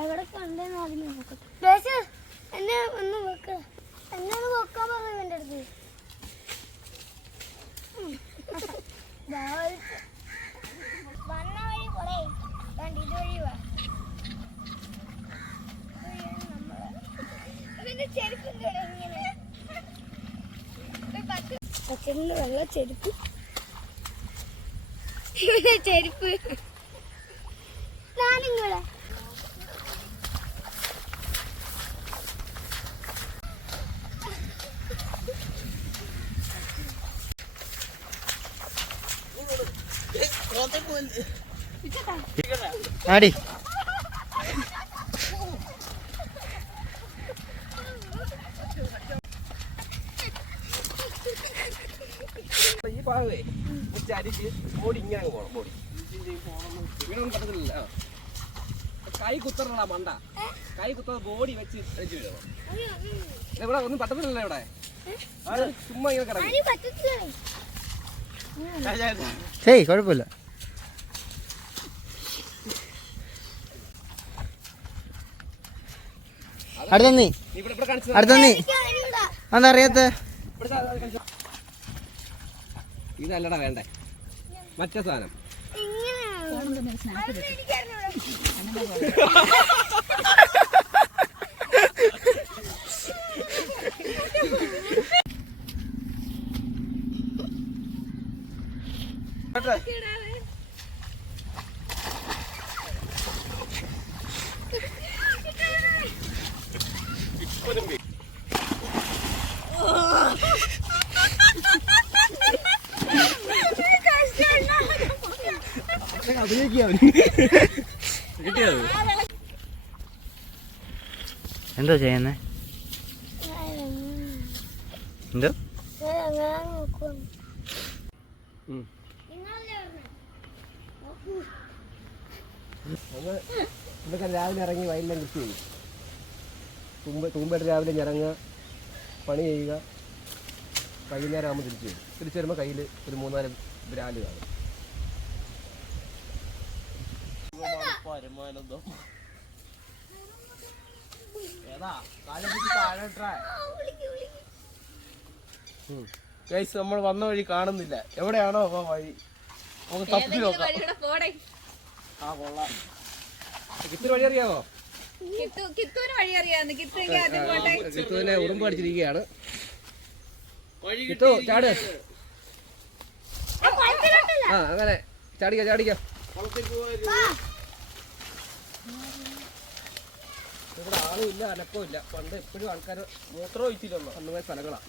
എവിടെ കണ്ടെന്ന് ആദ്യമേ നോക്കട്ടെ. എന്നെ ഒന്ന് വെക്ക, എന്നെ ഒന്ന് വെക്കാൻ പറഞ്ഞു എൻ്റെ അടുത്ത്. വന്ന വഴി കൊറേ ഇതുവഴി വാ. അച്ഛൻ്റെ വെള്ള ചെരുപ്പ് ചെരുപ്പ് ഞാനിങ്ങളെ ആടി ഈ ഭാഗമേ ചരിച്ച് ബോഡി ഇങ്ങനെ പോകണം. ബോഡി ഇങ്ങനൊന്നും പറ്റത്തില്ല. കൈ കുത്തറ മണ്ട, കൈ കുത്തറ ബോഡി വെച്ച് അടിച്ചു വിടണം. ഇവിടെ ഒന്നും പറ്റത്തില്ലല്ലോ. ഇവിടെ ചുമ്മാ ഇങ്ങനെ കിടക്കും. ശരി, കുഴപ്പമില്ല. അടുത്തന്നീ എന്താ അറിയാത്ത ഇതല്ലടാ വേണ്ടേ, മറ്റേ സാധനം. എന്തോ ചെയ്യുന്നേ? എന്തോ ഇതൊക്കെ രാവിലെ ഇറങ്ങി വയലിലും കൃഷി ചെയ്യും. തൂമ്പായിട്ട് രാവിലെ ഇറങ്ങുക, പണി ചെയ്യുക, വൈകുന്നേരം ആകുമ്പോൾ തിരിച്ചു വരും. തിരിച്ചു വരുമ്പോൾ കയ്യിൽ ഒരു 3-4 ബ്രാല് കാണും. നമ്മൾ വന്ന വഴി കാണുന്നില്ല. എവിടെയാണോ വഴി നമുക്ക് തപ്പി നോക്കാം. ആ കൊള്ളാം. കിത്തൂർ വഴി അറിയാമോ? കിത്തൂരിനെ ഉറുമ്പ് അടിച്ചിരിക്കുകയാണ്. കിത്തു ചാട്. ആ അങ്ങനെ ചാടിക്ക. ഇവിടെ ആളും ഇല്ല, അനക്കവും ഇല്ല. പണ്ട് എപ്പോഴും ആൾക്കാർ മൂത്രം ഒഴിച്ചില്ലല്ലോ അന്നുപോയ സ്ഥലങ്ങളാണ്.